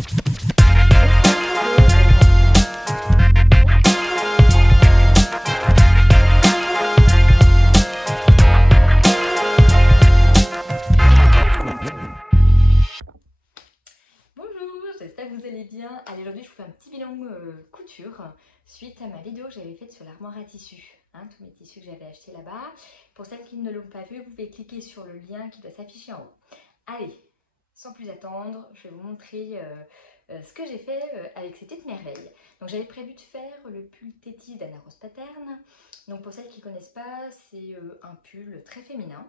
Bonjour, j'espère que vous allez bien. Allez, aujourd'hui je vous fais un petit bilan couture suite à ma vidéo que j'avais faite sur l'armoire à tissus. Tous mes tissus que j'avais achetés là-bas. Pour celles qui ne l'ont pas vu, vous pouvez cliquer sur le lien qui doit s'afficher en haut. Allez, sans plus attendre, je vais vous montrer ce que j'ai fait avec ces petites merveilles. Donc j'avais prévu de faire le pull Tétis d'Anna Rose Paterne. Donc pour celles qui ne connaissent pas, c'est un pull très féminin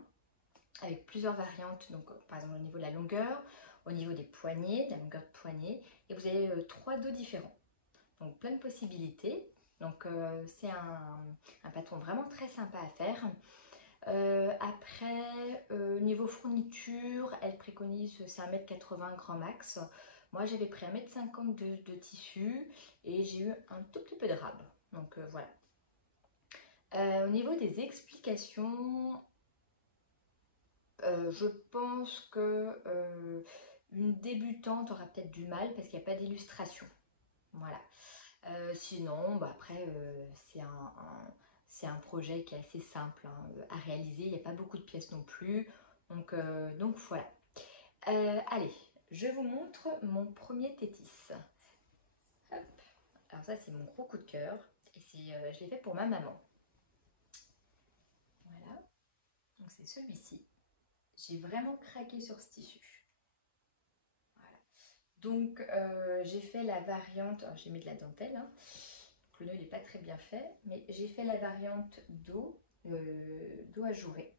avec plusieurs variantes. Donc par exemple au niveau de la longueur, au niveau des poignets, de la longueur de poignet, et vous avez 3 dos différents. Donc plein de possibilités. Donc c'est un patron vraiment très sympa à faire. Après, niveau fourniture, elle préconise c'est 1,80 m grand max. Moi j'avais pris 1,50 m de tissu et j'ai eu un tout petit peu de rab. Donc voilà. Au niveau des explications, je pense que une débutante aura peut-être du mal parce qu'il n'y a pas d'illustration. Voilà. Sinon, après, c'est un projet qui est assez simple à réaliser. Il n'y a pas beaucoup de pièces non plus. Donc voilà. Allez, je vous montre mon premier Tétis. Hop. Alors ça, c'est mon gros coup de cœur. Et je l'ai fait pour ma maman. Voilà. Donc c'est celui-ci. J'ai vraiment craqué sur ce tissu. Voilà. Donc j'ai fait la variante, j'ai mis de la dentelle, le nœud n'est pas très bien fait, mais j'ai fait la variante dos ajouré.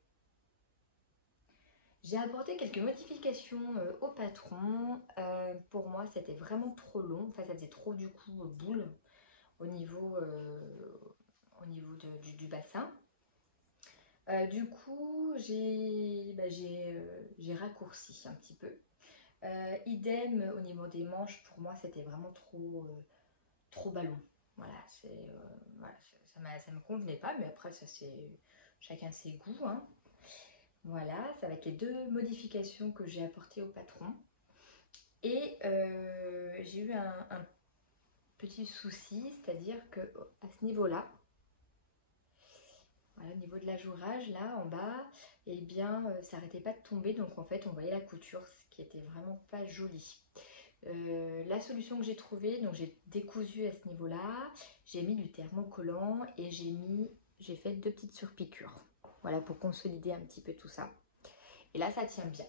J'ai apporté quelques modifications au patron. Pour moi c'était vraiment trop long, enfin ça faisait trop du coup boule au niveau du bassin. Du coup j'ai raccourci un petit peu. Idem au niveau des manches, pour moi c'était vraiment trop ballon. Voilà, voilà, ça me convenait pas, mais après ça c'est chacun ses goûts. Voilà, ça va être les 2 modifications que j'ai apportées au patron. Et j'ai eu un petit souci, c'est-à-dire que à ce niveau-là, voilà, au niveau de l'ajourage, là en bas, et bien ça n'arrêtait pas de tomber, donc en fait on voyait la couture, ce qui était vraiment pas joli. La solution que j'ai trouvée, donc j'ai décousu à ce niveau-là, j'ai mis du thermocollant et j'ai fait 2 petites surpiqûres. Voilà, pour consolider un petit peu tout ça. Et là, ça tient bien.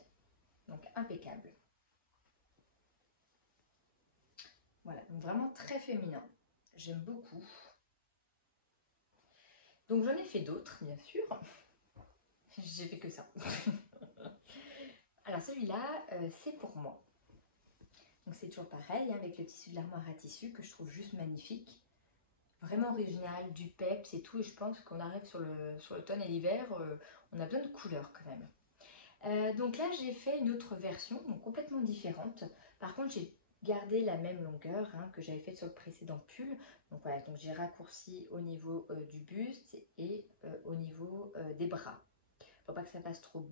Donc impeccable. Voilà, donc vraiment très féminin. J'aime beaucoup. Donc j'en ai fait d'autres, bien sûr. J'ai fait que ça. Alors celui-là, c'est pour moi. Donc c'est toujours pareil, avec le tissu de l'armoire à tissu que je trouve juste magnifique. Vraiment original, du peps et tout. Et je pense qu'on arrive sur l'automne et l'hiver, on a besoin de couleurs quand même. Donc là, j'ai fait une autre version, donc complètement différente. Par contre, j'ai gardé la même longueur que j'avais faite sur le précédent pull. Donc voilà, donc j'ai raccourci au niveau du buste et au niveau des bras. Faut pas que ça fasse trop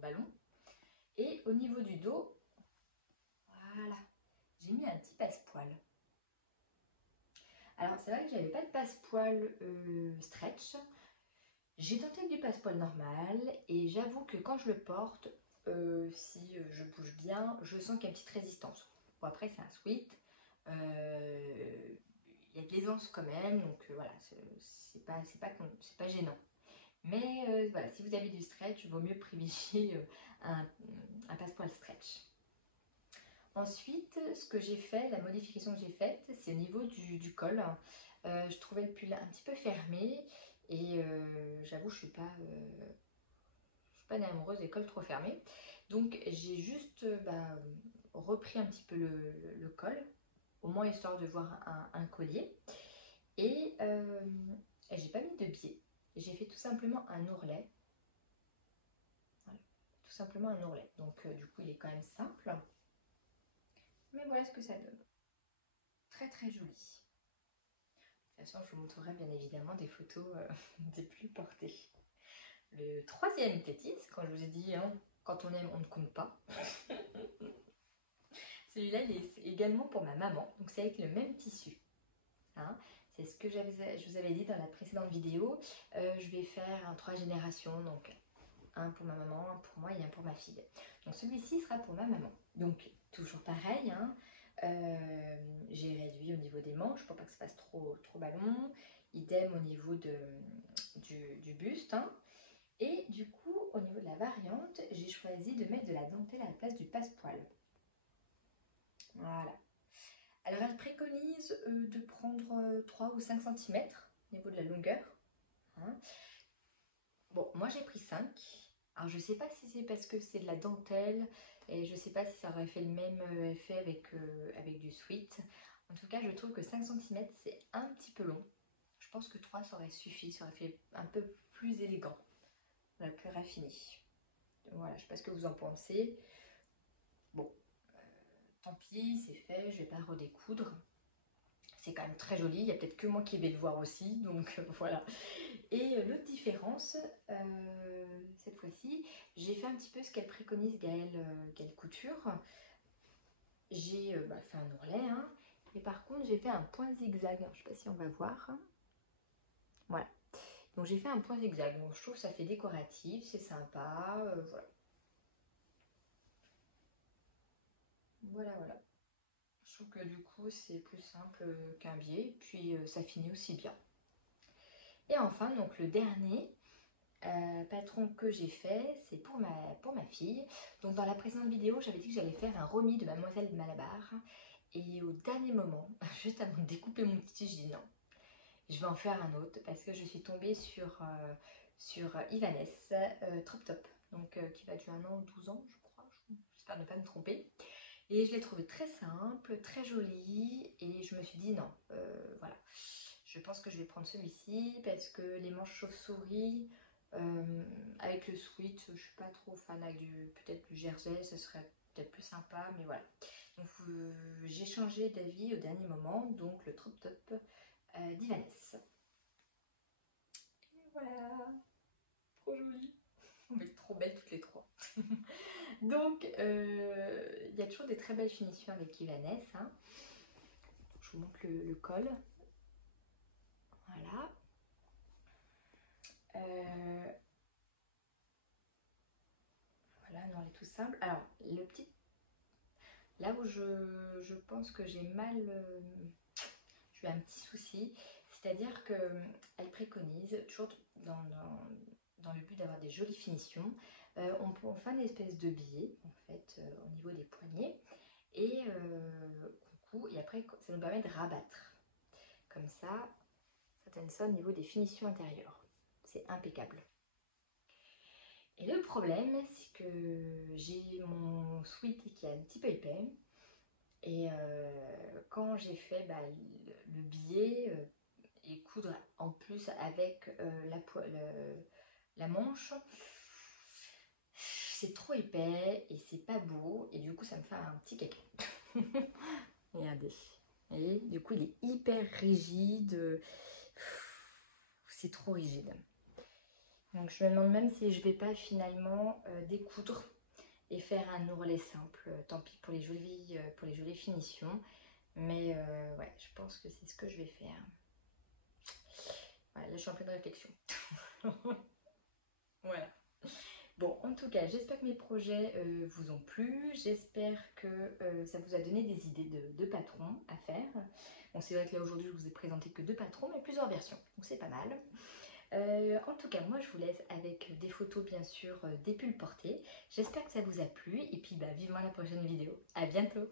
ballon. Et au niveau du dos, voilà, j'ai mis un petit passepoil. Alors c'est vrai que j'avais pas de passepoil stretch. J'ai tenté du passepoil normal et j'avoue que quand je le porte, si je bouge bien, je sens qu'il y a une petite résistance. Bon, après c'est un sweat, il y a de l'aisance quand même, donc voilà, c'est pas gênant. Mais voilà, si vous avez du stretch, il vaut mieux privilégier un passepoil stretch. Ensuite, ce que j'ai fait, la modification que j'ai faite, c'est au niveau du col. Je trouvais le pull un petit peu fermé et j'avoue, je suis pas née amoureuse des cols trop fermés. Donc j'ai juste repris un petit peu le col, au moins histoire de voir un collier. Et j'ai pas mis de biais. J'ai fait tout simplement un ourlet. Voilà, tout simplement un ourlet. Donc du coup, il est quand même simple. Mais voilà ce que ça donne. Très très joli. De toute façon, je vous montrerai bien évidemment des photos des plus portés. Le troisième Tétis, quand je vous ai dit, quand on aime, on ne compte pas. Celui-là, il est également pour ma maman, donc c'est avec le même tissu. Hein. C'est ce que je vous avais dit dans la précédente vidéo. Je vais faire un 3 générations, donc un pour ma maman, un pour moi et un pour ma fille. Donc celui-ci sera pour ma maman. Donc toujours pareil, hein, j'ai réduit au niveau des manches pour pas que ça fasse trop ballon. Idem au niveau du buste. Hein. Et du coup, au niveau de la variante, j'ai choisi de mettre de la dentelle à la place du passepoil. Voilà. Alors elle préconise de prendre 3 ou 5 cm au niveau de la longueur. Hein. Bon, moi j'ai pris 5. Alors je sais pas si c'est parce que c'est de la dentelle et je sais pas si ça aurait fait le même effet avec du sweat. En tout cas, je trouve que 5 cm c'est un petit peu long. Je pense que 3 ça aurait suffi, ça aurait fait un peu plus élégant, plus raffiné. Voilà, je sais pas ce que vous en pensez. Bon, tant pis, c'est fait, je vais pas redécoudre. C'est quand même très joli, il y a peut-être que moi qui vais le voir aussi, donc voilà. Et l'autre différence, cette fois-ci, j'ai fait un petit peu ce qu'elle préconise Gaëlle Couture. J'ai fait un ourlet, hein, et par contre j'ai fait un point zigzag, alors, je ne sais pas si on va voir. Voilà, donc j'ai fait un point zigzag, donc je trouve que ça fait décoratif, c'est sympa, voilà. Voilà. Je trouve que du coup c'est plus simple qu'un biais, puis ça finit aussi bien. Et enfin, donc le dernier patron que j'ai fait, c'est pour ma fille. Donc dans la précédente vidéo, j'avais dit que j'allais faire un remis de Mademoiselle Malabar. Et au dernier moment, juste avant de découper mon petit, je dis non, je vais en faire un autre parce que je suis tombée sur Ivanès Trop Top, donc qui va du 1 an, 12 ans, je crois. J'espère ne pas me tromper. Et je l'ai trouvé très simple, très joli, et je me suis dit non, voilà. Je pense que je vais prendre celui-ci parce que les manches chauve-souris, avec le sweat, je suis pas trop fan avec peut-être du jersey, ce serait peut-être plus sympa, mais voilà. Donc j'ai changé d'avis au dernier moment, donc le Trop Top d'Ivanès. Et voilà, trop joli. On est trop belles toutes les trois. Donc il y a toujours des très belles finitions avec Ivanès. Hein. Je vous montre le col. Voilà. Voilà, non, elle est tout simple. Alors, le petit... Là où je pense que j'ai mal... j'ai eu un petit souci, c'est-à-dire qu'elle préconise, toujours dans le but d'avoir des jolies finitions, on fait une espèce de biais, en fait, au niveau des poignets, et coucou, et après, ça nous permet de rabattre. Comme ça donne ça au niveau des finitions intérieures. C'est impeccable. Et le problème, c'est que j'ai mon sweat qui est un petit peu épais. Et quand j'ai fait le biais et coudre en plus avec la manche, c'est trop épais et c'est pas beau. Et du coup, ça me fait un petit caca. Regardez. Et du coup, il est hyper rigide. C'est trop rigide. Donc je me demande même si je vais pas finalement découdre et faire un ourlet simple. Tant pis pour les jolies finitions. Mais ouais, je pense que c'est ce que je vais faire. Voilà, là je suis en pleine réflexion. Voilà. Bon, en tout cas, j'espère que mes projets vous ont plu. J'espère que ça vous a donné des idées de patrons à faire. Bon, c'est vrai que là aujourd'hui, je vous ai présenté que 2 patrons, mais plusieurs versions. Donc c'est pas mal. En tout cas, moi je vous laisse avec des photos bien sûr des pulls portés. J'espère que ça vous a plu et puis vivement la prochaine vidéo. À bientôt!